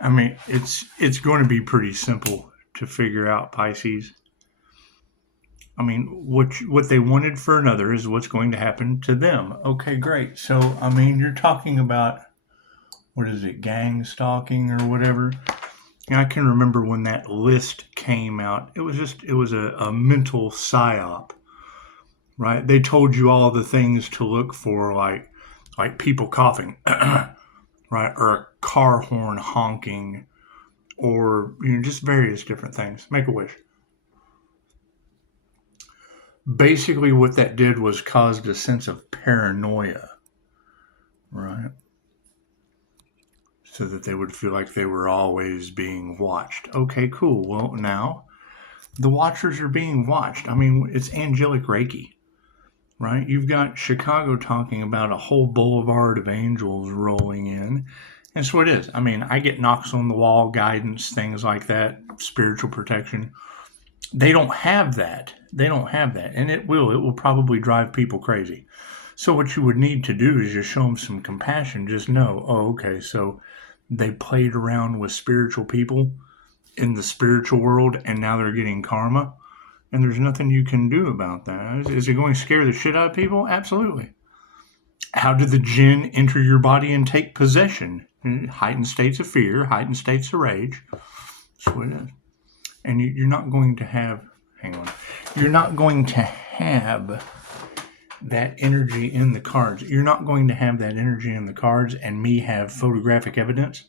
I mean, it's going to be pretty simple to figure out, Pisces. I mean, what they wanted for another is what's going to happen to them. Okay, great. So, I mean, you're talking about, what is it, gang stalking or whatever. And I can remember when that list came out. It was a mental psyop, right? They told you all the things to look for, like people coughing, right, or a car horn honking, or just various different things. Make a wish. Basically, what that did was caused a sense of paranoia, right? So that they would feel like they were always being watched. Okay, cool. Well, now the watchers are being watched. I mean, it's angelic Reiki, right? You've got Chicago talking about a whole boulevard of angels rolling in. And so it is. I mean, I get knocks on the wall, guidance, things like that, spiritual protection. They don't have that. They don't have that. And it will probably drive people crazy. So what you would need to do is just show them some compassion. Just know, oh, okay, so they played around with spiritual people in the spiritual world and now they're getting karma. And there's nothing you can do about that. Is it going to scare the shit out of people? Absolutely. How did the jinn enter your body and take possession? Heightened states of fear, heightened states of rage. That's what it is. And you're not going to have, hang on, you're not going to have that energy in the cards. You're not going to have that energy in the cards and me have photographic evidence.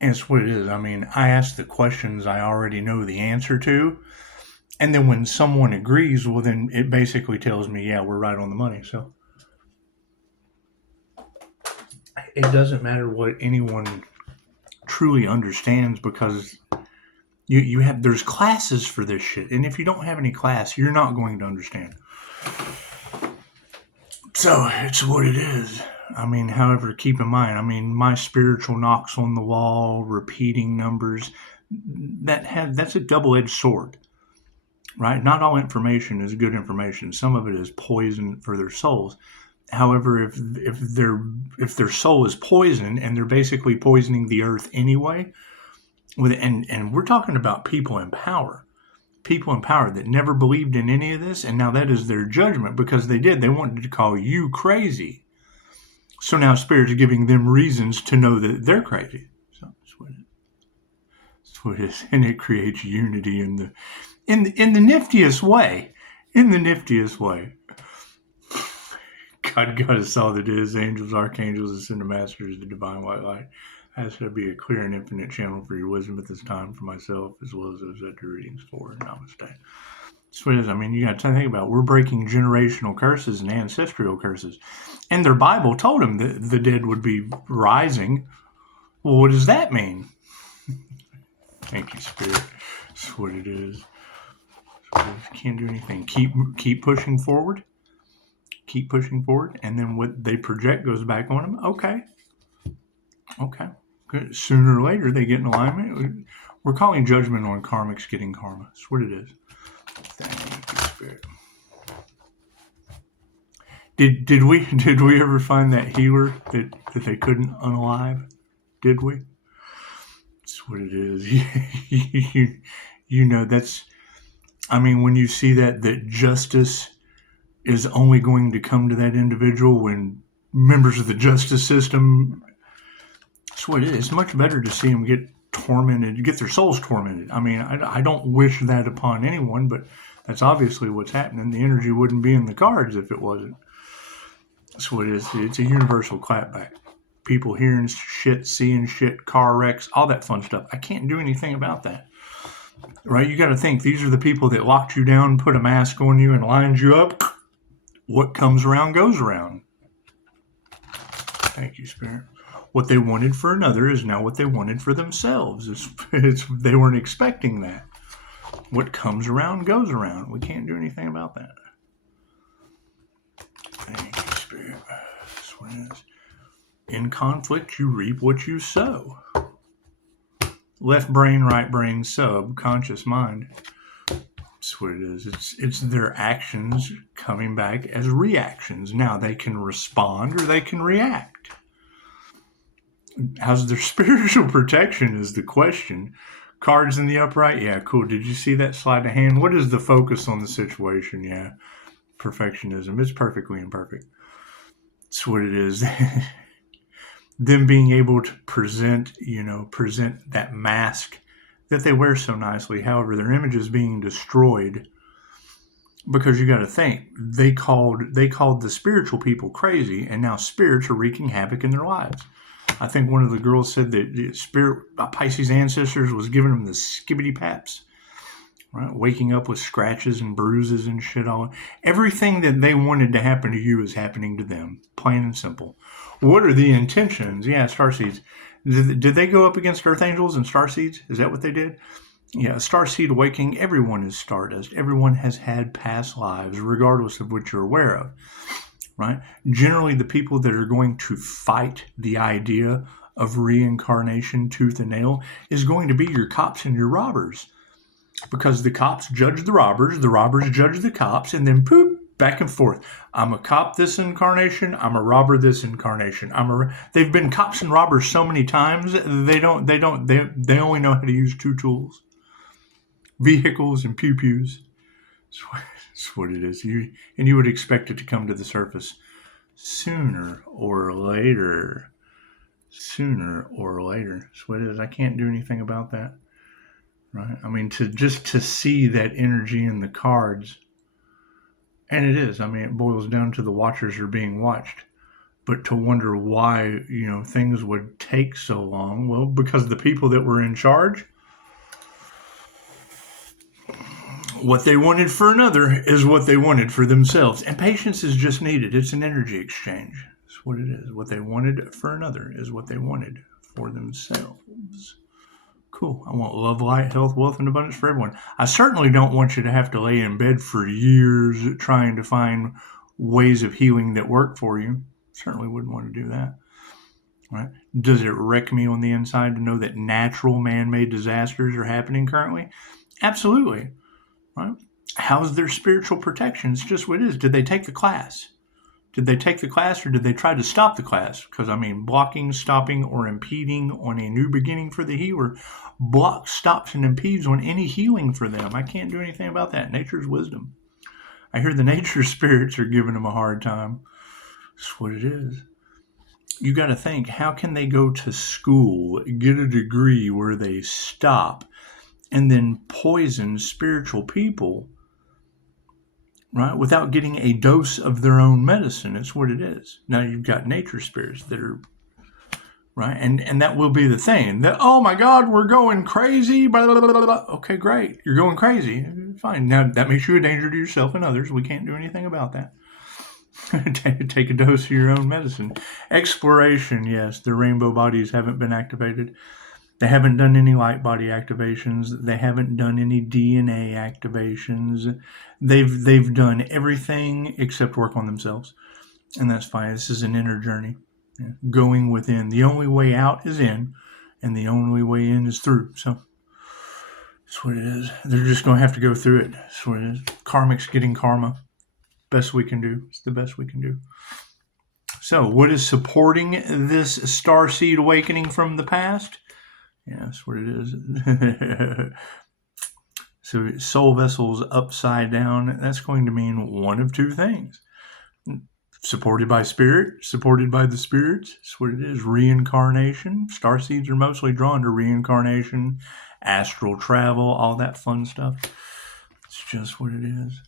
And it's what it is. I mean, I ask the questions I already know the answer to. And then when someone agrees, well, then it basically tells me, yeah, we're right on the money. So it doesn't matter what anyone truly understands, because you have, there's classes for this shit. And if you don't have any class, you're not going to understand. So it's what it is. I mean, however, keep in mind, I mean, my spiritual knocks on the wall, repeating numbers, that's a double-edged sword, right? Not all information is good information. Some of it is poison for their souls. However, if their soul is poisoned and they're basically poisoning the earth anyway, and we're talking about people in power that never believed in any of this, and now that is their judgment because they did. They wanted to call you crazy. So now Spirit's giving them reasons to know that they're crazy. So that's what it is. And it creates unity in the niftiest way. In the niftiest way. God us all that is, angels, archangels, ascended masters, the divine white light. Has to be a clear and infinite channel for your wisdom at this time for myself, as well as those that do readings for. Namaste. That's what it is. I mean, you got to think about it. We're breaking generational curses and ancestral curses. And their Bible told them that the dead would be rising. Well, what does that mean? Thank you, Spirit. That's what it is. Can't do anything. Keep pushing forward. Keep pushing forward. And then what they project goes back on them. Okay. Good. Sooner or later, they get in alignment. We're calling judgment on karmics getting karma. That's what it is. Thank you, Spirit. Did we ever find that healer that they couldn't unalive? Did we? That's what it is. you know, that's, I mean, when you see that justice is only going to come to that individual when members of the justice system, that's what it is. It's much better to see them get tormented, get their souls tormented. I mean, I don't wish that upon anyone, but that's obviously what's happening. The energy wouldn't be in the cards if it wasn't. That's what it is. It's a universal clapback. People hearing shit, seeing shit, car wrecks, all that fun stuff. I can't do anything about that. Right? You got to think, these are the people that locked you down, put a mask on you, and lined you up. What comes around goes around. Thank you, Spirit. What they wanted for another is now what they wanted for themselves. They weren't expecting that. What comes around goes around. We can't do anything about that. Thank you, Spirit. That's what it is. In conflict, you reap what you sow. Left brain, right brain, subconscious mind. That's what it is. It's their actions coming back as reactions. Now they can respond or they can react. How's their spiritual protection is the question. Cards in the upright? Yeah, cool. Did you see that sleight of hand? What is the focus on the situation? Yeah, perfectionism. It's perfectly imperfect. That's what it is. Them being able to present that mask that they wear so nicely. However, their image is being destroyed because you got to think they called the spiritual people crazy, and now spirits are wreaking havoc in their lives. I think one of the girls said that the spirit Pisces ancestors was giving them the skibbity paps, right? Waking up with scratches and bruises and shit all. Everything that they wanted to happen to you is happening to them, plain and simple. What are the intentions? Yeah, starseeds. Did they go up against earth angels and starseeds? Is that what they did? Yeah, starseed awakening. Everyone is stardust. Everyone has had past lives, regardless of what you're aware of. Right? Generally, the people that are going to fight the idea of reincarnation tooth and nail is going to be your cops and your robbers. Because the cops judge the robbers judge the cops, and then poop, back and forth. I'm a cop this incarnation, I'm a robber this incarnation. They've been cops and robbers so many times, they only know how to use two tools. Vehicles and pew-pews. That's what it is. You would expect it to come to the surface sooner or later. Sooner or later. That's what it is. I can't do anything about that. Right? I mean, to see that energy in the cards, and it is. I mean, it boils down to the watchers are being watched. But to wonder why, things would take so long, well, because the people that were in charge, what they wanted for another is what they wanted for themselves. And patience is just needed. It's an energy exchange. That's what it is. What they wanted for another is what they wanted for themselves. Cool. I want love, light, health, wealth, and abundance for everyone. I certainly don't want you to have to lay in bed for years trying to find ways of healing that work for you. Certainly wouldn't want to do that. Right? Does it wreck me on the inside to know that natural man-made disasters are happening currently? Absolutely. Right? How's their spiritual protection? It's just what it is. Did they take the class? Did they take the class, or did they try to stop the class? Because, blocking, stopping, or impeding on a new beginning for the healer blocks, stops, and impedes on any healing for them. I can't do anything about that. Nature's wisdom. I hear the nature spirits are giving them a hard time. That's what it is. You got to think, how can they go to school, get a degree where they stop, and then poison spiritual people, right, without getting a dose of their own medicine? It's what it is. Now you've got nature spirits that are, right, and that will be the thing. That, oh my God, we're going crazy. Blah, blah, blah, blah. Okay, great. You're going crazy. Fine. Now that makes you a danger to yourself and others. We can't do anything about that. Take a dose of your own medicine. Exploration, yes. The rainbow bodies haven't been activated. They haven't done any light body activations. They haven't done any DNA activations. They've done everything except work on themselves. And that's fine. This is an inner journey. Yeah. Going within. The only way out is in, and the only way in is through. So that's what it is. They're just going to have to go through it. That's what it is. Karmic's getting karma. Best we can do. It's the best we can do. So what is supporting this starseed awakening from the past? Yeah, that's what it is. So soul vessels upside down, that's going to mean one of two things. Supported by spirit, supported by the spirits. That's what it is. Reincarnation. Starseeds are mostly drawn to reincarnation, astral travel, all that fun stuff. It's just what it is.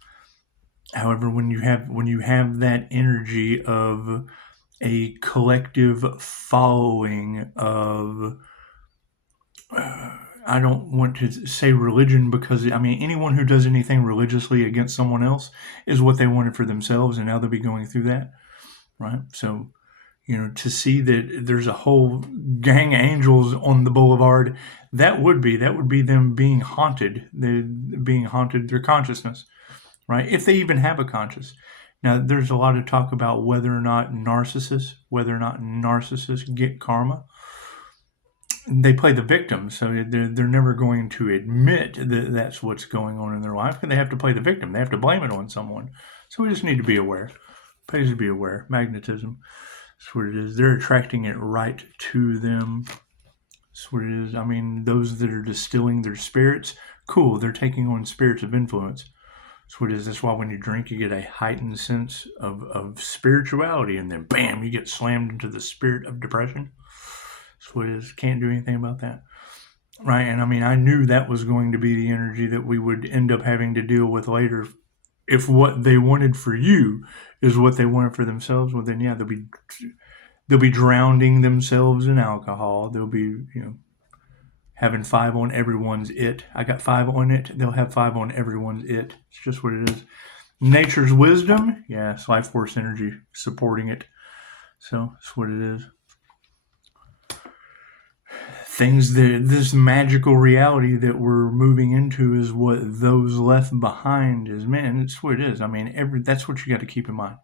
However, when you have that energy of a collective following of, I don't want to say religion, because anyone who does anything religiously against someone else is what they wanted for themselves, and now they'll be going through that, right? So, to see that there's a whole gang of angels on the boulevard, that would be them being haunted, their consciousness. Right? If they even have a conscious. Now, there's a lot of talk about whether or not narcissists get karma. They play the victim, so they're never going to admit that that's what's going on in their life, because they have to play the victim. They have to blame it on someone. So we just need to be aware. Pays to be aware. Magnetism. That's what it is. They're attracting it right to them. That's what it is. I mean, those that are distilling their spirits, cool. They're taking on spirits of influence. That's what it is. That's why when you drink, you get a heightened sense of spirituality, and then bam, you get slammed into the spirit of depression. That's what it is. Can't do anything about that. Right? And I mean, I knew that was going to be the energy that we would end up having to deal with later. If what they wanted for you is what they wanted for themselves, well, then yeah, they'll be drowning themselves in alcohol. They'll be, having 5 on everyone's it. I got 5 on it. They'll have 5 on everyone's it. It's just what it is. Nature's wisdom. Yeah, it's life force energy supporting it. So that's what it is. This magical reality that we're moving into is what those left behind is. Man, it's what it is. I mean, that's what you got to keep in mind.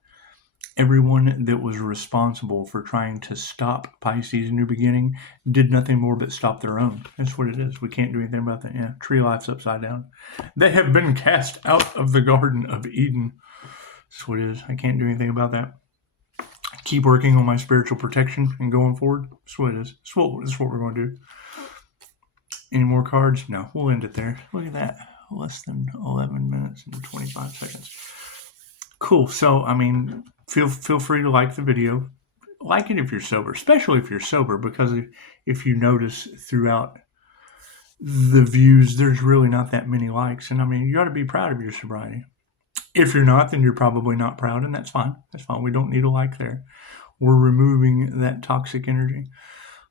Everyone that was responsible for trying to stop Pisces' new beginning did nothing more but stop their own. That's what it is. We can't do anything about that. Yeah, tree life's upside down. They have been cast out of the Garden of Eden. That's what it is. I can't do anything about that. Keep working on my spiritual protection and going forward. That's what it is. That's what we're going to do. Any more cards? No, we'll end it there. Look at that. Less than 11 minutes and 25 seconds. Cool. So, I mean, feel free to like the video. Like it if you're sober, especially if you're sober, because if you notice throughout the views, there's really not that many likes. And I mean, you ought to be proud of your sobriety. If you're not, then you're probably not proud, and that's fine. That's fine. We don't need a like there. We're removing that toxic energy.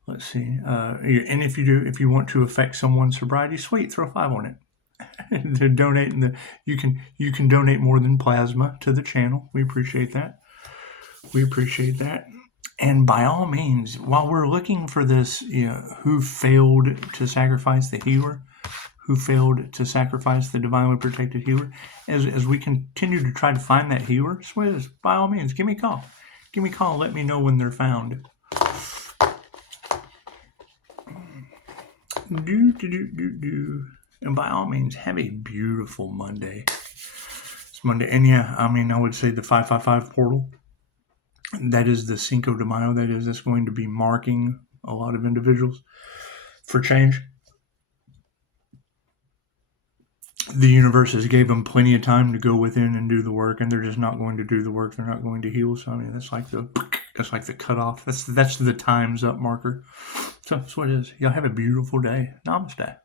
Let's see. And if you want to affect someone's sobriety, sweet, throw 5 on it. To donate you can donate more than plasma to the channel. We appreciate that. And by all means, while we're looking for this, who failed to sacrifice the healer, who failed to sacrifice the divinely protected healer, as we continue to try to find that healer, by all means, give me a call. Give me a call and let me know when they're found. And by all means, have a beautiful Monday. It's Monday. And yeah, I mean, I would say the 555 portal, that is the Cinco de Mayo. That's going to be marking a lot of individuals for change. The universe has gave them plenty of time to go within and do the work, and they're just not going to do the work. They're not going to heal. So I mean, that's like the cutoff. That's the time's up marker. So that's what it is. Y'all have a beautiful day. Namaste.